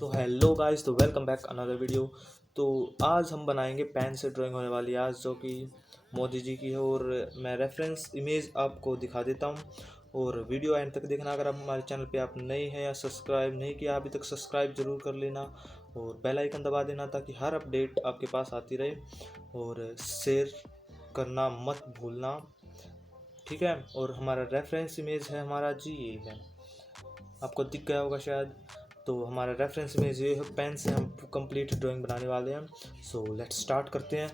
तो hello guys, तो welcome back another video. तो आज हम बनाएंगे पेन से ड्राइंग होने वाली आज, जो कि मोदी जी की है। और मैं रेफरेंस इमेज आपको दिखा देता हूँ और वीडियो एंड तक देखना। अगर आप हमारे चैनल पे आप नए हैं या सब्सक्राइब नहीं किया अभी तक, सब्सक्राइब जरूर कर लेना और बेल आइकन दबा देना ताकि हर अपडेट आपके पास आती रहे। और शेयर करना मत भूलना, ठीक है। और हमारा रेफरेंस इमेज है हमारा जी, ये है, आपको दिख गया होगा शायद। तो हमारा रेफरेंस इमेज ये है, पेन से हम कंप्लीट ड्राइंग बनाने वाले हैं। सो लेट्स स्टार्ट करते हैं।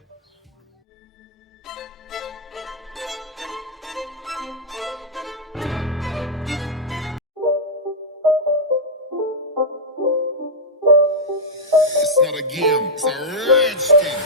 It's not a game, it's a rich thing.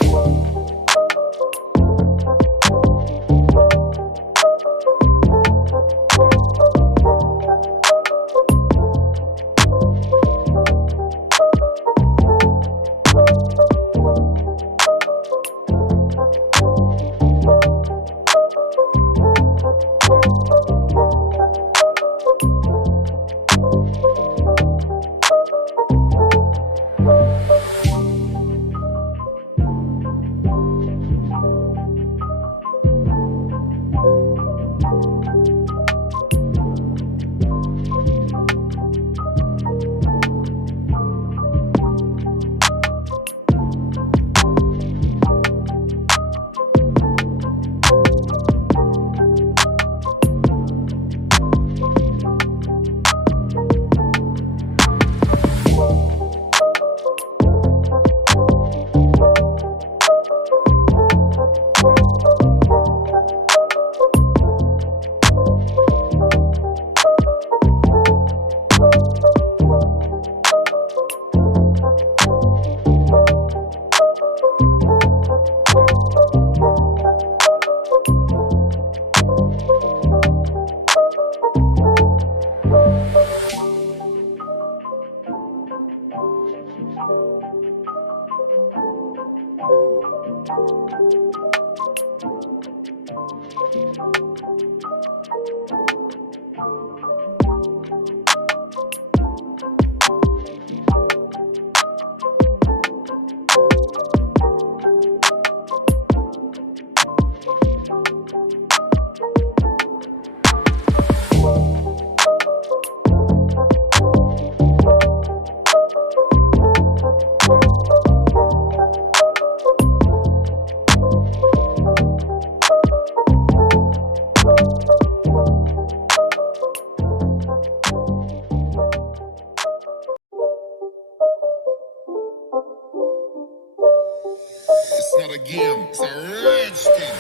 It's not a game, it's a rich thing.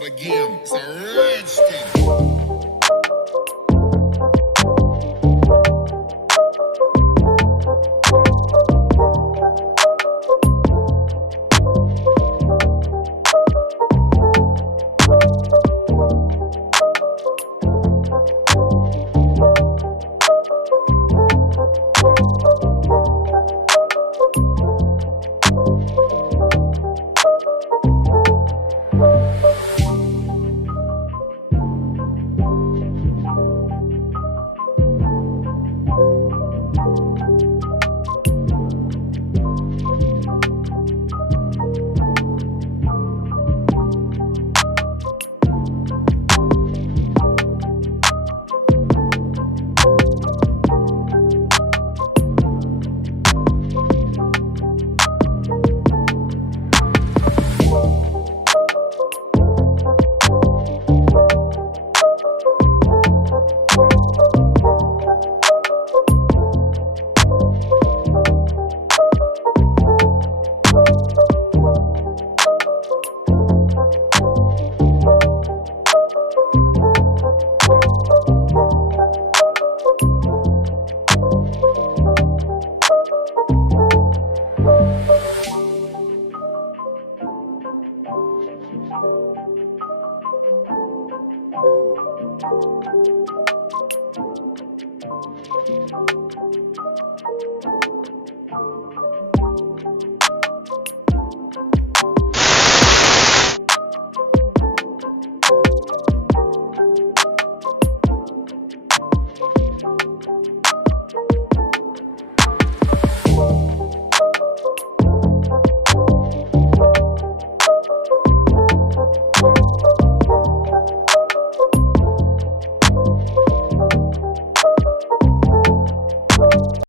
start again. It's a rich thing.